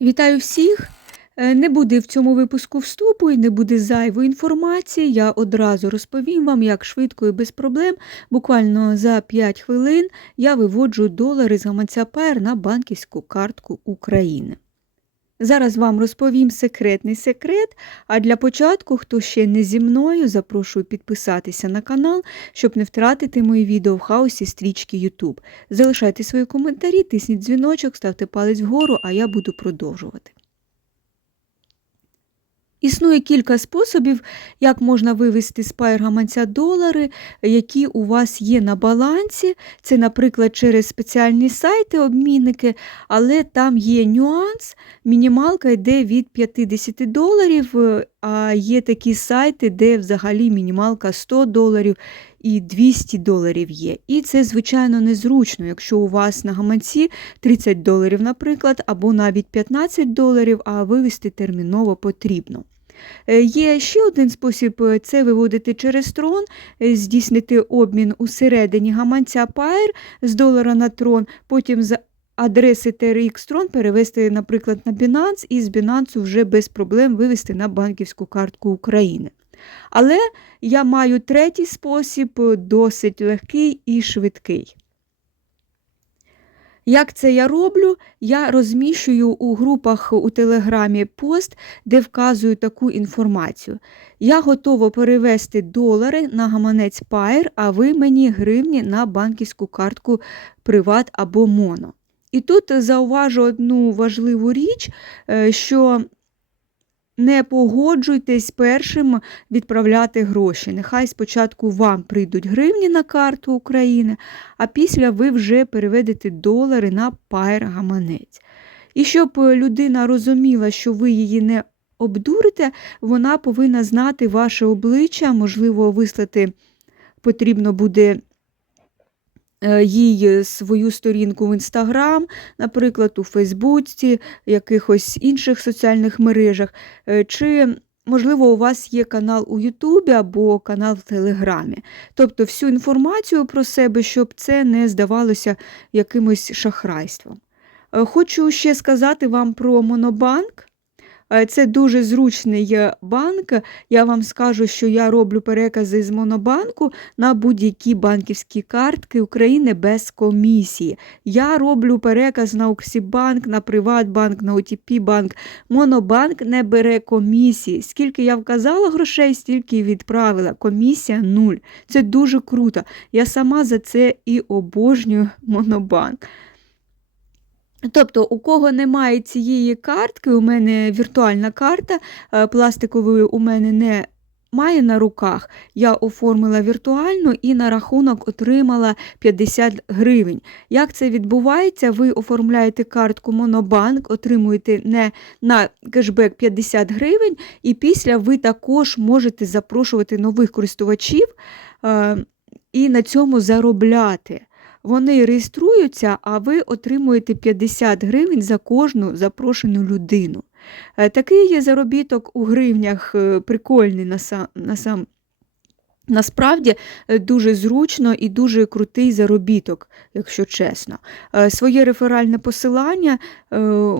Вітаю всіх! Е, Не буде в цьому випуску вступу і не буде зайвої інформації. Я одразу розповім вам, як швидко і без проблем, буквально за 5 хвилин, я виводжу долари з гаманця ПАЕР на банківську картку України. Зараз вам розповім секретний секрет, а для початку, хто ще не зі мною, запрошую підписатися на канал, щоб не втратити мої відео в хаосі стрічки YouTube. Залишайте свої коментарі, тисніть дзвіночок, ставте палець вгору, а я буду продовжувати. Існує кілька способів, як можна вивести з гаманця долари, які у вас є на балансі. Це, наприклад, через спеціальні сайти, обмінники, але там є нюанс. Мінімалка йде від 50 доларів, е, а є такі сайти, де взагалі мінімалка 100 доларів і 200 доларів є. І це, звичайно, незручно, якщо у вас на гаманці 30 доларів, наприклад, або навіть 15 доларів, а вивести терміново потрібно. Е, Є ще один спосіб е, це виводити через трон, е, здійснити обмін усередині гаманця Pair з долара на трон, потім з адреси TRX Tron перевести, наприклад, на Binance і з Binance вже без проблем вивести на банківську картку України. Але я маю третій спосіб, досить легкий і швидкий. Як це я роблю? Я розміщую у групах у Телеграмі пост, де вказую таку інформацію. Я готова перевести долари на гаманець Pair, а ви мені гривні на банківську картку Приват або Моно. І тут зауважу одну важливу річ, е, що не погоджуйтесь першим відправляти гроші. Нехай спочатку вам прийдуть гривні на карту України, а після ви вже переведете долари на пайр гаманець. І щоб людина розуміла, що ви її не обдурите, вона повинна знати ваше обличчя, можливо, вислати потрібно буде їй свою сторінку в Інстаграм, наприклад, у Фейсбуці, якихось інших соціальних мережах. Е, чи, можливо, у вас є канал у Ютубі або канал в Телеграмі. Тобто всю інформацію про себе, щоб це не здавалося якимось шахрайством. Е, хочу ще сказати вам про Монобанк. Е, це дуже зручний е, банк. Я вам скажу, що я роблю перекази з Монобанку на будь-які банківські картки України без комісії. Я роблю переказ на Уксібанк, на Приватбанк, на ОТП банк. Монобанк не бере комісії. Скільки я вказала грошей, стільки відправила. Комісія нуль. Це дуже круто. Я сама за це і обожнюю Монобанк. Тобто, у кого немає цієї картки, у мене віртуальна карта, е, пластикової у мене не має на руках, я оформила віртуальну і на рахунок отримала 50 гривень. Як це відбувається? Ви оформляєте картку Монобанк, отримуєте не на кешбек 50 гривень, і після ви також можете запрошувати нових користувачів е, і на цьому заробляти. Вони реєструються, а ви отримуєте 50 гривень за кожну запрошену людину. Е, такий є заробіток у гривнях е, прикольний на сам. Насправді е, дуже зручно і дуже крутий заробіток, якщо чесно. Своє реферальне посилання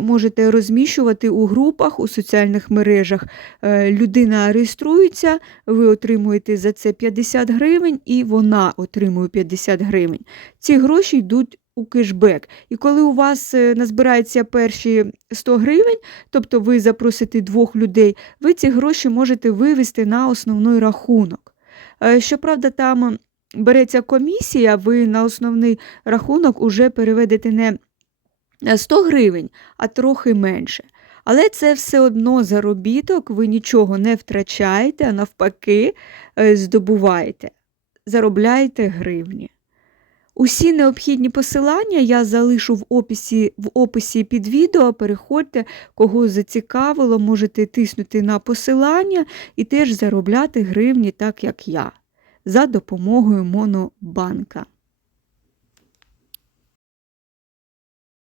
можете розміщувати у групах, у соціальних мережах. Людина реєструється, ви отримуєте за це 50 гривень, і вона отримує 50 гривень. Ці гроші йдуть у кешбек. І коли у вас е, назбирається перші 100 гривень, тобто ви запросите двох людей, ви ці гроші можете вивести на основний рахунок. Е, щоправда, там береться комісія, ви на основний рахунок уже переведете не 100 гривень, а трохи менше. Але це все одно заробіток, ви нічого не втрачаєте, а навпаки, е, здобуваєте, заробляєте гривні. Усі необхідні посилання я залишу в описі в описі під відео. Переходьте, кого зацікавило, можете тиснути на посилання і теж заробляти гривні, так як я, за допомогою Монобанка.